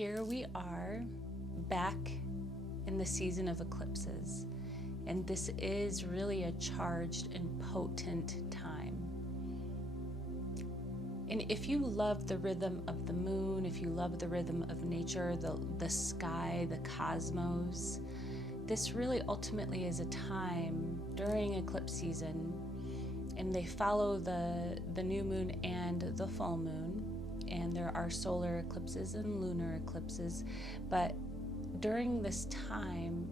here we are back in the season of eclipses, and this is really a charged and potent time. And if you love the rhythm of the moon, if you love the rhythm of nature, the sky, the cosmos, this really ultimately is a time during eclipse season, and they follow the new moon and the full moon, and there are solar eclipses and lunar eclipses. But during this time,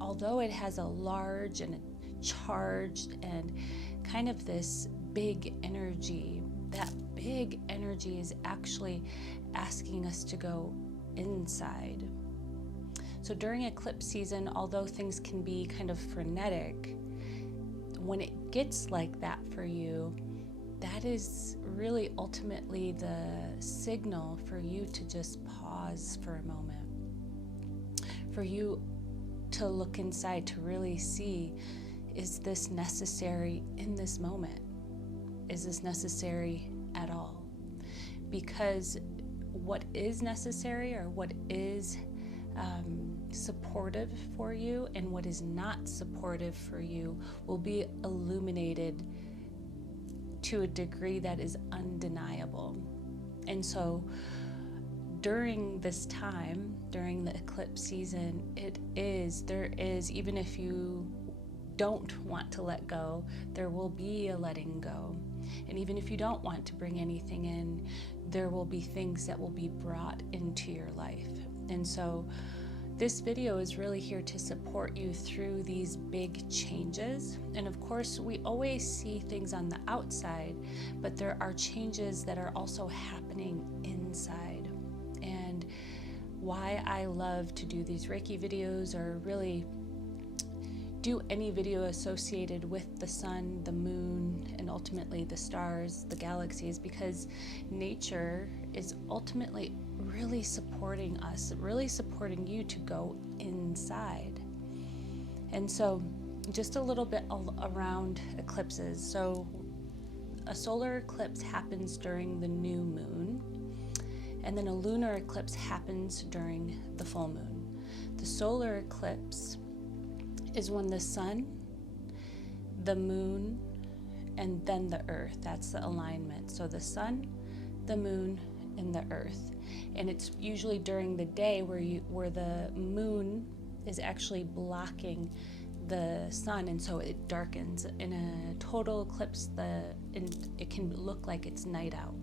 although it has a large and charged and kind of this big energy, that big energy is actually asking us to go inside. So during eclipse season, although things can be kind of frenetic, when it gets like that for you, that is really ultimately the signal for you to just pause for a moment, for you to look inside, to really see, is this necessary in this moment? Is this necessary at all? Because what is necessary, or what is supportive for you and what is not supportive for you, will be illuminated to a degree that is undeniable. And so during this time, during the eclipse season, there is, even if you don't want to let go, there will be a letting go. And even if you don't want to bring anything in, there will be things that will be brought into your life. And so this video is really here to support you through these big changes. And of course, we always see things on the outside, but there are changes that are also happening inside. And why I love to do these Reiki videos, or really do any video associated with the sun, the moon, and ultimately the stars, the galaxies, because nature is ultimately really supporting us, really supporting you to go inside. And so just a little bit around eclipses. So a solar eclipse happens during the new moon, and then a lunar eclipse happens during the full moon. The solar eclipse is when the sun, the moon, and then the earth, that's the alignment. So the sun, the moon, and the earth. And it's usually during the day where the moon is actually blocking the sun, and so it darkens. In a total eclipse, it can look like it's night out.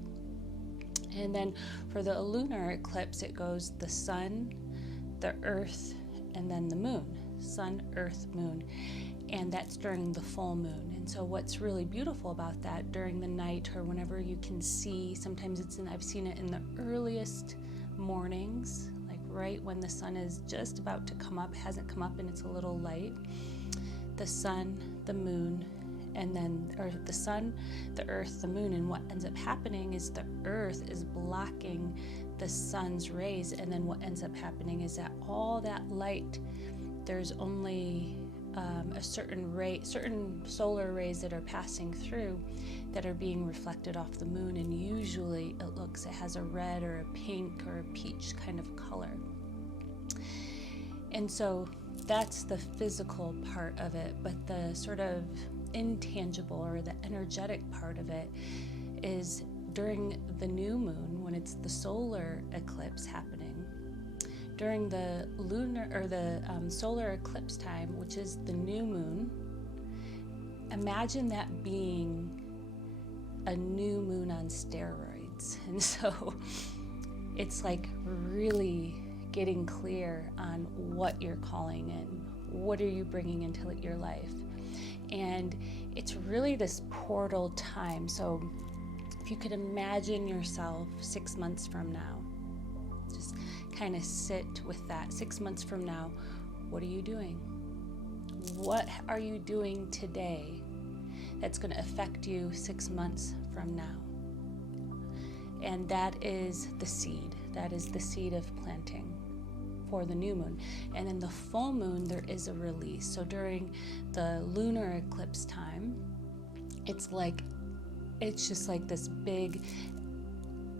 And then for the lunar eclipse, it goes the sun, the earth, and then the moon. Sun, earth, moon. And that's during the full moon. And so what's really beautiful about that, during the night, or whenever you can see, sometimes I've seen it in the earliest mornings, like right when the sun is just about to come up, hasn't come up and it's a little light. The sun, the moon, and then, or the sun, the earth, the moon. And what ends up happening is the earth is blocking the sun's rays. And then what ends up happening is that all that light, there's only a certain solar rays that are passing through that are being reflected off the moon, and usually it has a red or a pink or a peach kind of color. And so that's the physical part of it, but the sort of intangible or the energetic part of it is during the new moon, when it's the solar eclipse happening. During the lunar or the solar eclipse time, which is the new moon, imagine that being a new moon on steroids. And so it's like really getting clear on what you're calling in, what are you bringing into your life. And it's really this portal time. So if you could imagine yourself 6 months from now, just kind of sit with that. 6 months from now, what are you doing? What are you doing today that's going to affect you 6 months from now? And that is the seed. That is the seed of planting for the new moon. And in the full moon, there is a release. So during the lunar eclipse time, it's just like this big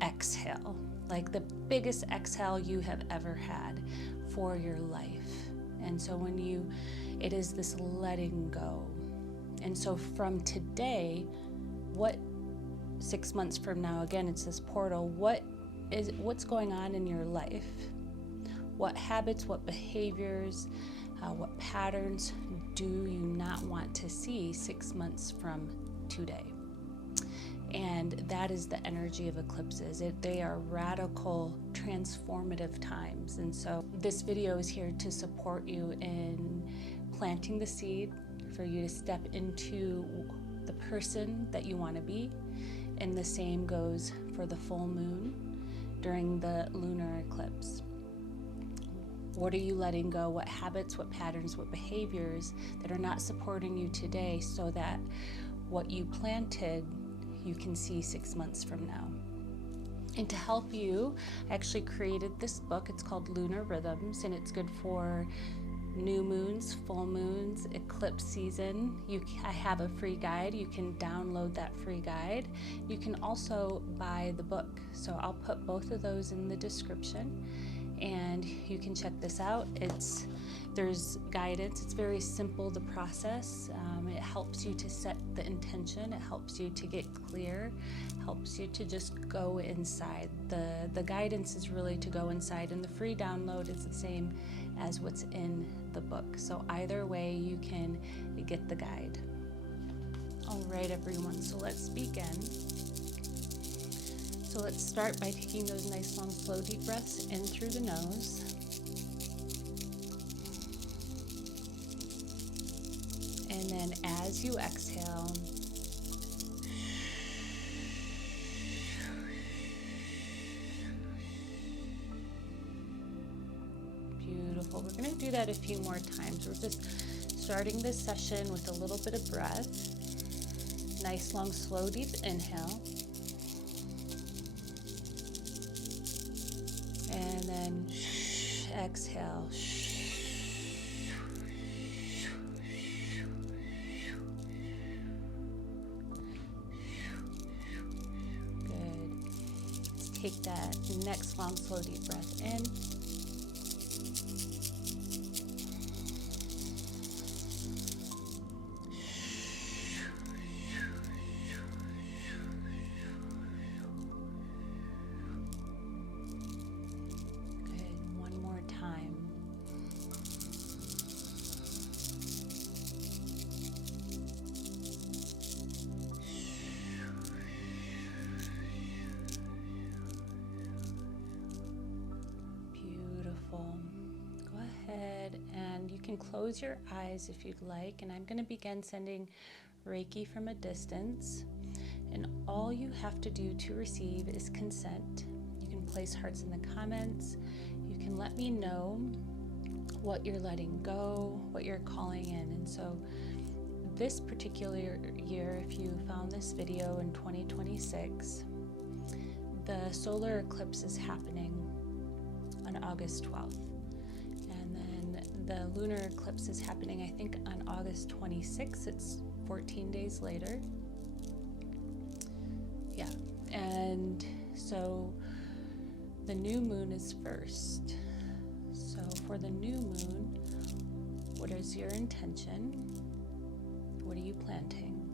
exhale. like the biggest exhale you have ever had for your life. And so it is this letting go. And so from today, 6 months from now, again, it's this portal, what's going on in your life? What habits, what behaviors, what patterns do you not want to see 6 months from today? And that is the energy of eclipses. They are radical, transformative times. And so this video is here to support you in planting the seed for you to step into the person that you want to be. And the same goes for the full moon during the lunar eclipse. What are you letting go? What habits, what patterns, what behaviors that are not supporting you today, so that what you planted you can see 6 months from now? And to help you, I actually created this book. It's called Lunar Rhythms, and it's good for new moons, full moons, eclipse season. I have a free guide. You can download that free guide. You can also buy the book. So I'll put both of those in the description, and you can check this out. There's guidance. It's very simple, the process. It helps you to set the intention. It helps you to get clear, helps you to just go inside. The guidance is really to go inside, and the free download is the same as what's in the book. So either way, you can get the guide. All right, everyone, so let's begin. So let's start by taking those nice, long, slow, deep breaths in through the nose. And then as you exhale, beautiful. We're going to do that a few more times. We're just starting this session with a little bit of breath. Nice, long, slow, deep inhale. And then exhale. Good. Let's take that next long, slow, deep breath in. Close your eyes if you'd like, and I'm going to begin sending Reiki from a distance. And all you have to do to receive is consent. You can place hearts in the comments. You can let me know what you're letting go, what you're calling in. And so this particular year, if you found this video in 2026, the solar eclipse is happening on August 12th. The lunar eclipse is happening, I think, on August 26th. It's 14 days later. Yeah, and so the new moon is first. So for the new moon, what is your intention? What are you planting?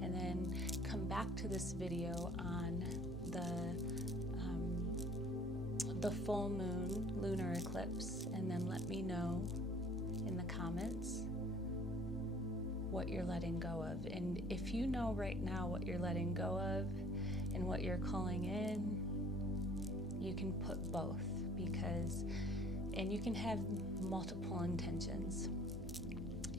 And then come back to this video on the full moon lunar eclipse, and then let me know in the comments what you're letting go of. And if you know right now what you're letting go of and what you're calling in, you can put both, and you can have multiple intentions.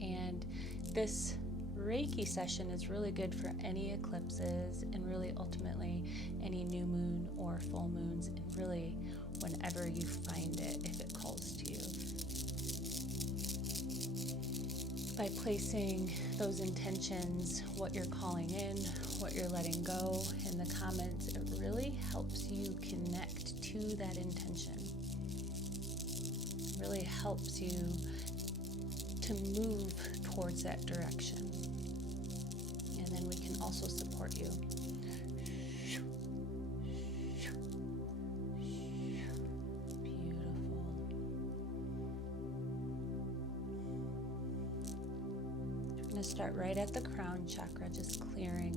And this Reiki session is really good for any eclipses, and really ultimately any new moon or full moons, and really whenever you find it, if it calls to you. By placing those intentions, what you're calling in, what you're letting go in the comments, it really helps you connect to that intention. It really helps you to move towards that direction. And then we can also support you. going to start right at the crown chakra, just clearing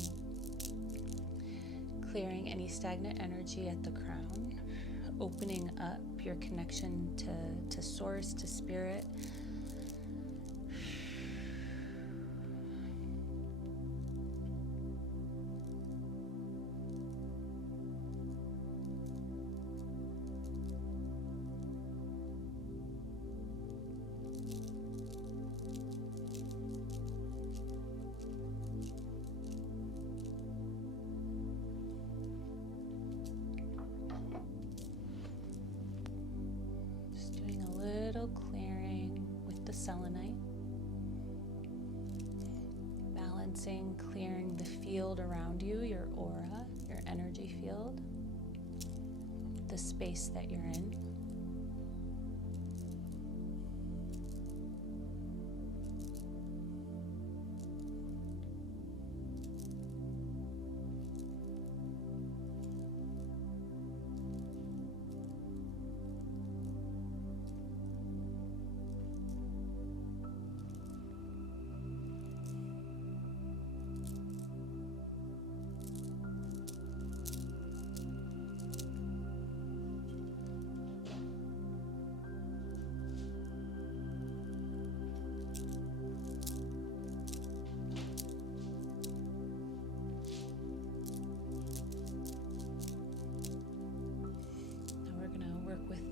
any stagnant energy at the crown, opening up your connection to source, to spirit. Clearing with the selenite, balancing, clearing the field around you, your aura, your energy field, the space that you're in.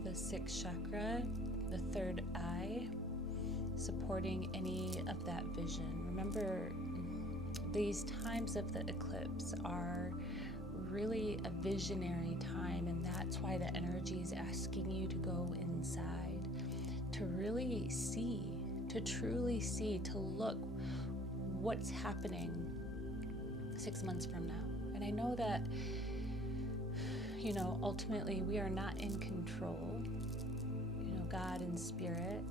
The sixth chakra, the third eye, supporting any of that vision. Remember, these times of the eclipse are really a visionary time, and that's why the energy is asking you to go inside, to really see, to truly see, to look what's happening 6 months from now. And I know that ultimately we are not in control. God and spirit,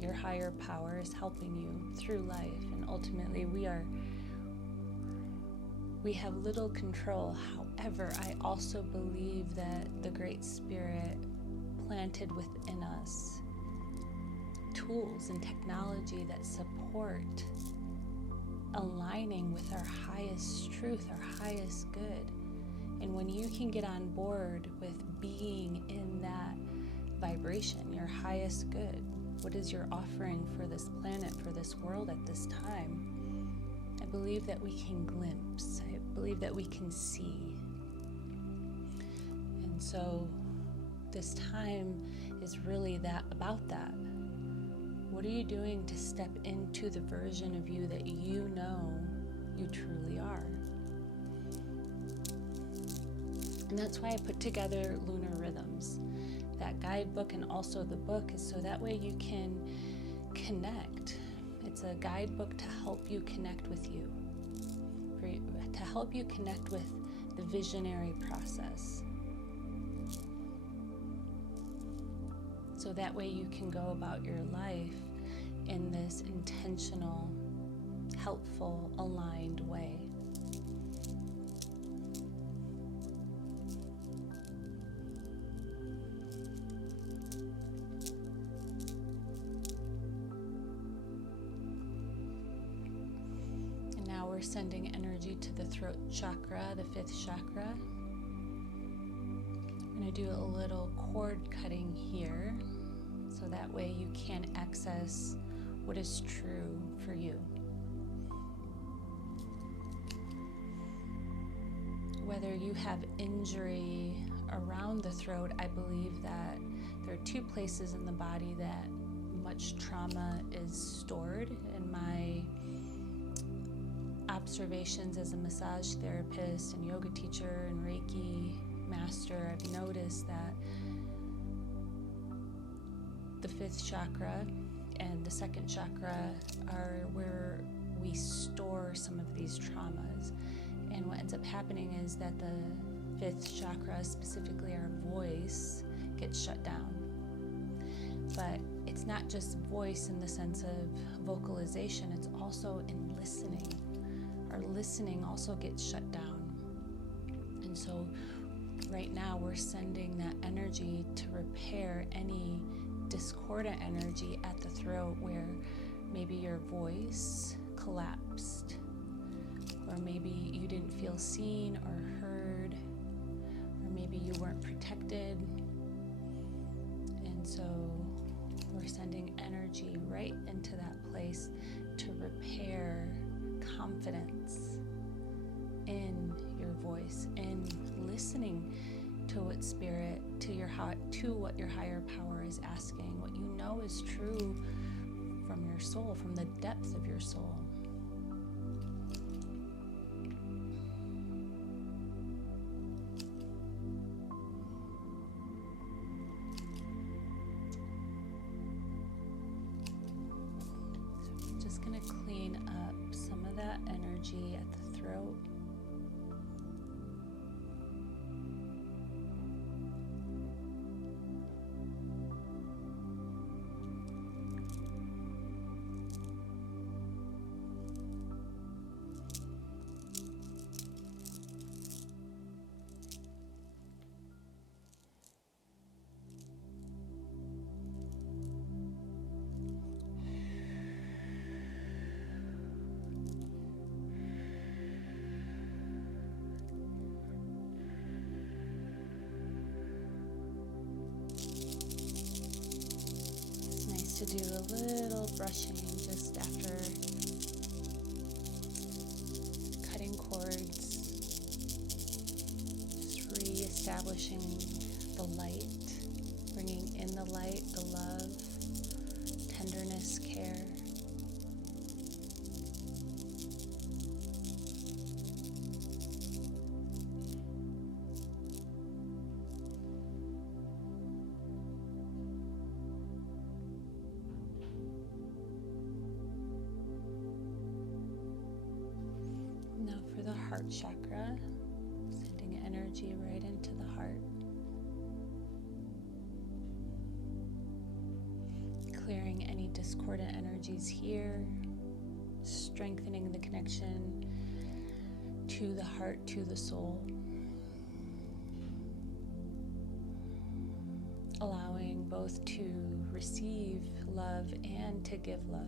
your higher power is helping you through life, and ultimately we have little control. However, I also believe that the Great Spirit planted within us tools and technology that support aligning with our highest truth, our highest good. And when you can get on board with being in that vibration, your highest good, what is your offering for this planet, for this world at this time, I believe that we can glimpse, I believe that we can see. And so this time is really about that. What are you doing to step into the version of you that you know you truly are? And that's why I put together Lunar Rhythms. That guidebook and also the book is so that way you can connect. It's a guidebook to help you connect with you, to help you connect with the visionary process. So that way you can go about your life in this intentional, helpful, aligned way. We're sending energy to the throat chakra, the fifth chakra. I'm going to do a little cord cutting here, so that way you can access what is true for you. Whether you have injury around the throat, I believe that there are two places in the body that much trauma is stored. In my observations as a massage therapist and yoga teacher and Reiki master, I've noticed that the fifth chakra and the second chakra are where we store some of these traumas. And what ends up happening is that the fifth chakra, specifically our voice, gets shut down. But it's not just voice in the sense of vocalization, it's also in listening. Our listening also gets shut down. And so right now we're sending that energy to repair any discordant energy at the throat where Maybe your voice collapsed, or maybe you didn't feel seen or heard, or maybe you weren't protected. And so we're sending energy right into that place to repair confidence in your voice, in listening to what spirit, to what your higher power is asking, what you know is true from your soul, from the depths of your soul. So I'm just going to clean up some of that energy at the throat. To do a little brushing just after cutting cords, just re-establishing the light, bringing in the light, the love, tenderness, care. Heart chakra, sending energy right into the heart, clearing any discordant energies here, strengthening the connection to the heart, to the soul, allowing both to receive love and to give love.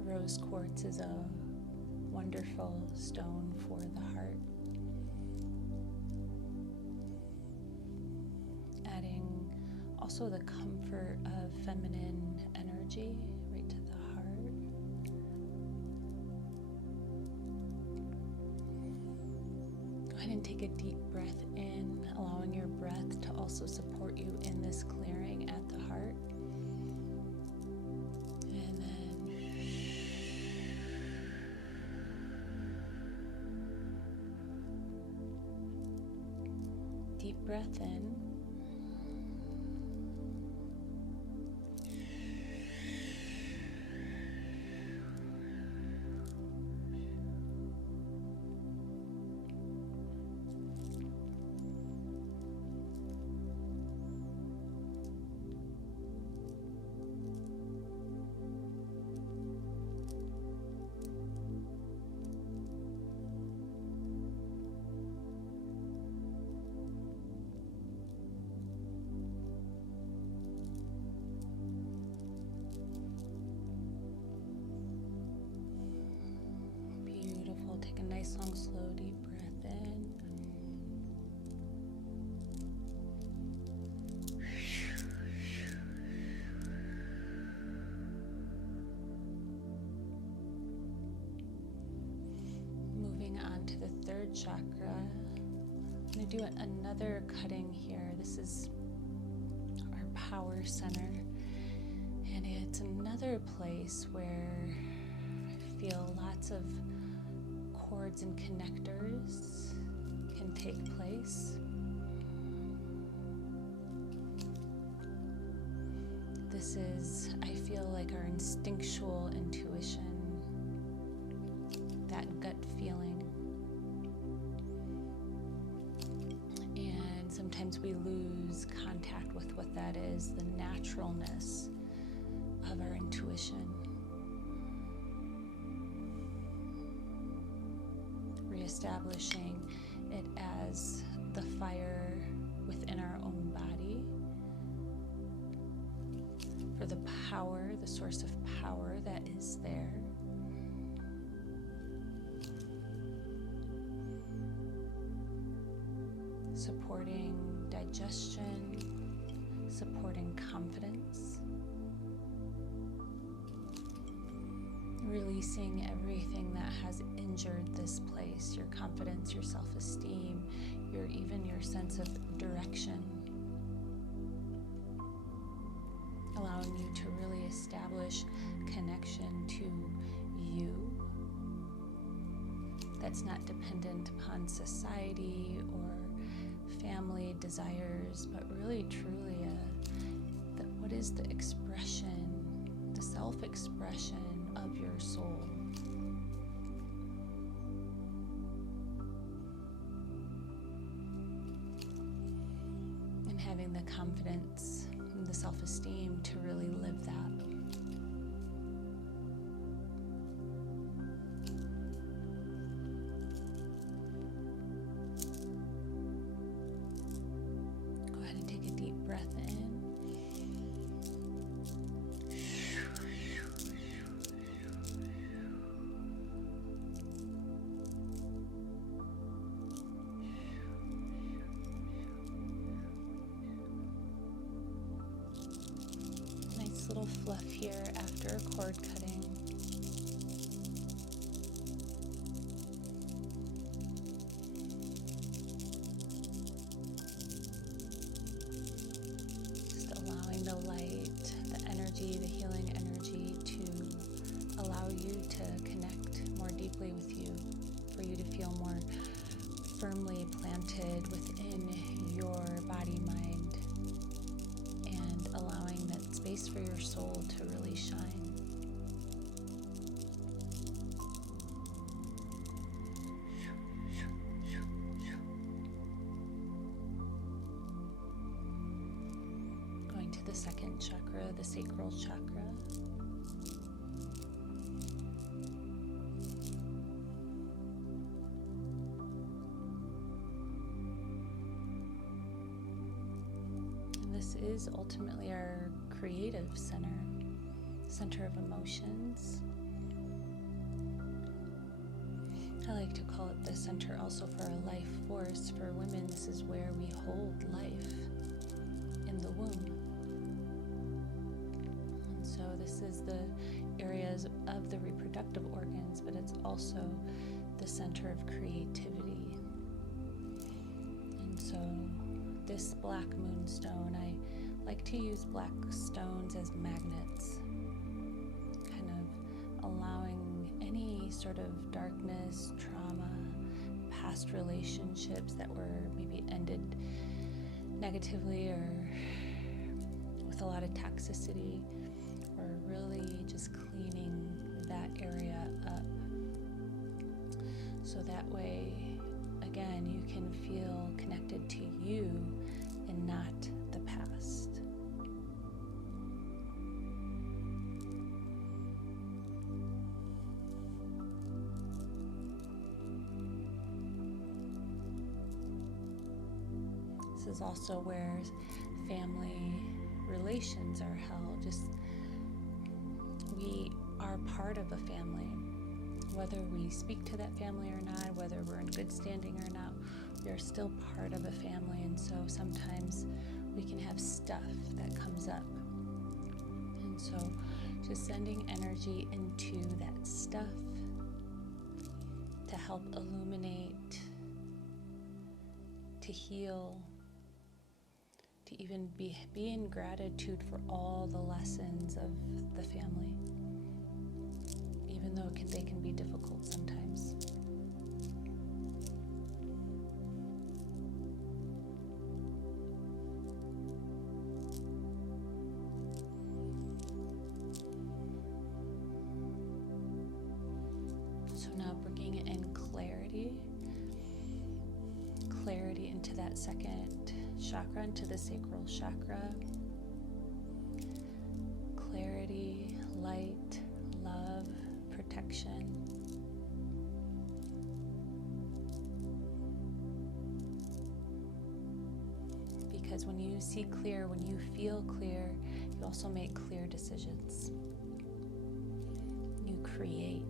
Rose quartz is a wonderful stone for the heart. Adding also the comfort of feminine energy right to the heart. Go ahead and take a deep breath in, allowing your breath to also support you in this clearing at the heart. Deep breath in. Take a nice, long, slow, deep breath in. Moving on to the third chakra. I'm going to do another cutting here. This is our power center. And it's another place where I feel lots of cords and connectors can take place. This is, I feel like, our instinctual intuition, that gut feeling. And sometimes we lose contact with what that is, the naturalness of our intuition. Reestablishing it as the fire within our own body, for the power, the source of power that is there. Supporting digestion, supporting confidence, releasing everything that has injured this place, your confidence, your self-esteem, even your sense of direction. Allowing you to really establish connection to you that's not dependent upon society or family desires, but really truly what is the expression, the self-expression of your soul. And having the confidence and the self-esteem to really live that. Little fluff here after a cord cutting. Just allowing the light, the energy, the healing energy to allow you to connect more deeply with you, for you to feel more firmly planted within your body, mind, and allowing that space for your soul to really shine. Going to the second chakra, the sacral chakra. This is ultimately our creative center of emotions. I like to call it the center also for our life force. For women, this is where we hold life in the womb. And so this is the areas of the reproductive organs, but it's also the center of creativity. And so this black moonstone, I like to use black stones as magnets, kind of allowing any sort of darkness, trauma, past relationships that were maybe ended negatively or with a lot of toxicity, or really just cleaning that area up. So that way, again, you can feel connected to you and not the past. This is also where family relations are held. Just we are part of a family. Whether we speak to that family or not, whether we're in good standing or not, we are still part of a family. And so sometimes we can have stuff that comes up. And so just sending energy into that stuff to help illuminate, to heal, to even be in gratitude for all the lessons of the family, even though they can be difficult sometimes. So now bringing in clarity into that second chakra, into the sacral chakra. Clarity, light, love, protection. because when you see clear, when you feel clear, you also make clear decisions. You create.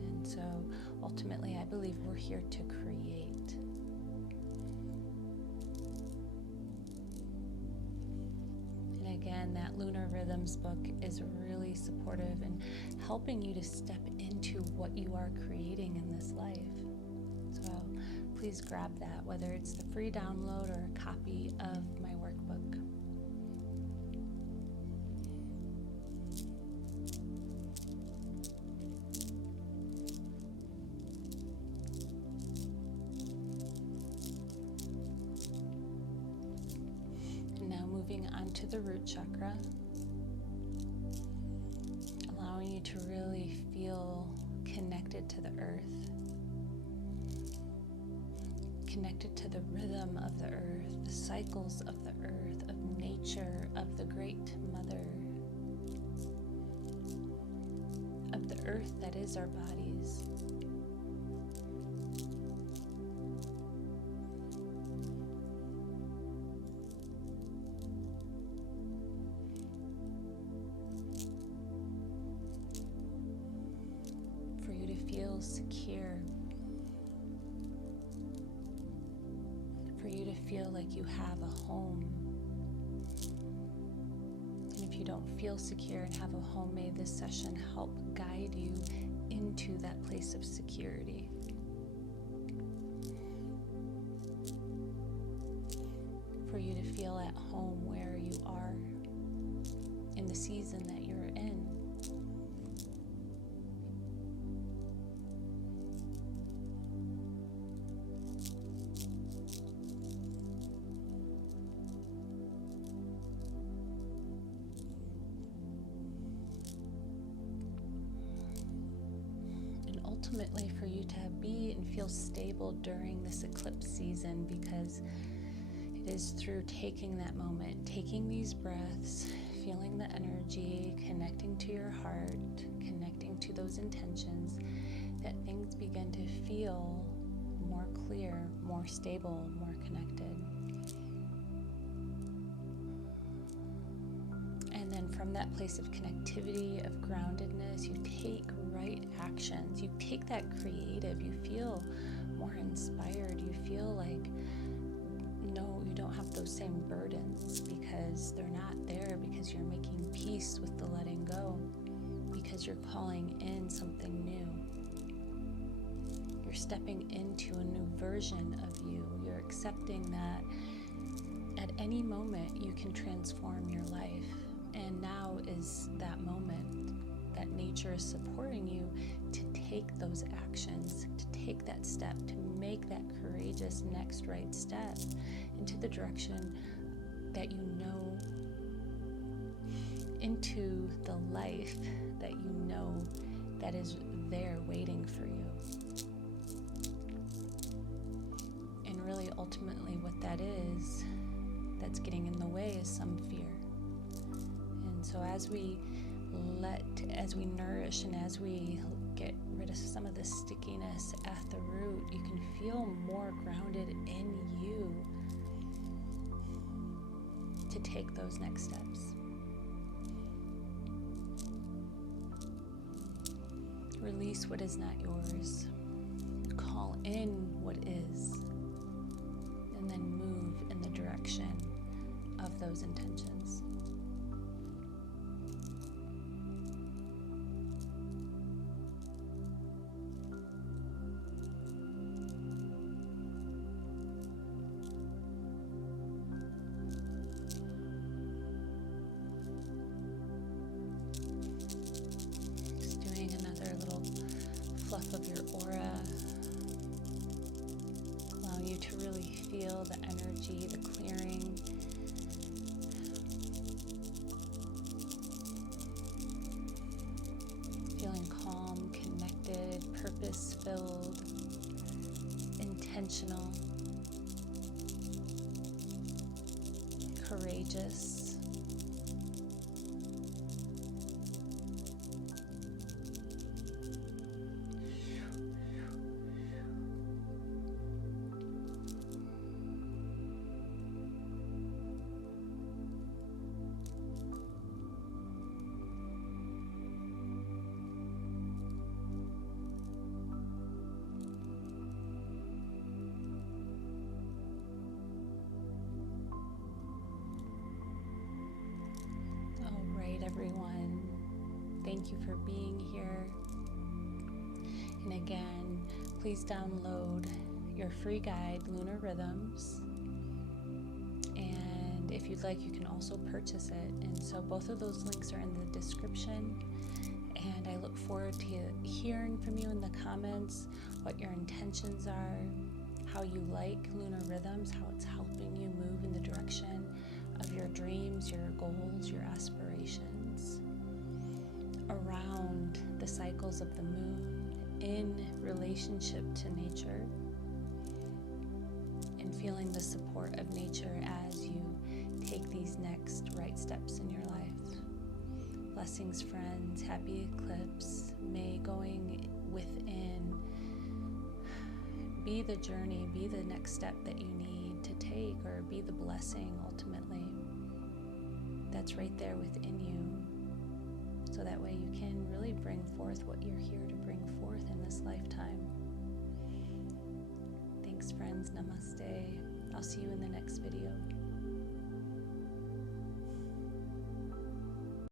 And so ultimately, I believe we're here to create. And again, that Lunar Rhythms book is really supportive in helping you to step into what you are creating in this life. So please grab that, whether it's the free download or a copy of my workbook. And now moving on to the root chakra, allowing you to really feel connected to the earth, connected to the rhythm of the earth, the cycles of the earth, of nature, of the great mother, of the earth that is our bodies. For you to feel secure, for you to feel like you have a home. And if you don't feel secure and have a home, may this session help guide you into that place of security. For you to feel at home where you are in the season that you're in. Ultimately, for you to be and feel stable during this eclipse season, because it is through taking that moment, taking these breaths, feeling the energy, connecting to your heart, connecting to those intentions, that things begin to feel more clear, more stable, more connected. And then from that place of connectivity, of groundedness, you take right actions. You take that creative. You feel more inspired. You feel like, no, you don't have those same burdens because they're not there, because you're making peace with the letting go, because you're calling in something new. You're stepping into a new version of you. You're accepting that at any moment you can transform your life. And now is that moment that nature is supporting you to take those actions, to take that step, to make that courageous next right step into the direction that you know, into the life that you know that is there waiting for you. And really, ultimately, what that is, that's getting in the way is some fear. And so as we nourish and as we get rid of some of the stickiness at the root, you can feel more grounded in you to take those next steps. Release what is not yours. Call in what is. And then move in the direction of those intentions. Fluff of your aura, allowing you to really feel the energy, the clearing. Feeling calm, connected, purpose-filled, intentional, courageous. Thank you for being here. And again, please download your free guide, Lunar Rhythms. And if you'd like, you can also purchase it. And so both of those links are in the description. And I look forward to hearing from you in the comments what your intentions are, how you like Lunar Rhythms, how it's helping you move in the direction of your dreams, your goals, your aspirations, around the cycles of the moon, in relationship to nature, and feeling the support of nature as you take these next right steps in your life. Blessings, friends. Happy eclipse. May going within be the journey, be the next step that you need to take, or be the blessing ultimately that's right there within you, so that way you can really bring forth what you're here to bring forth in this lifetime. Thanks, friends. Namaste. I'll see you in the next video.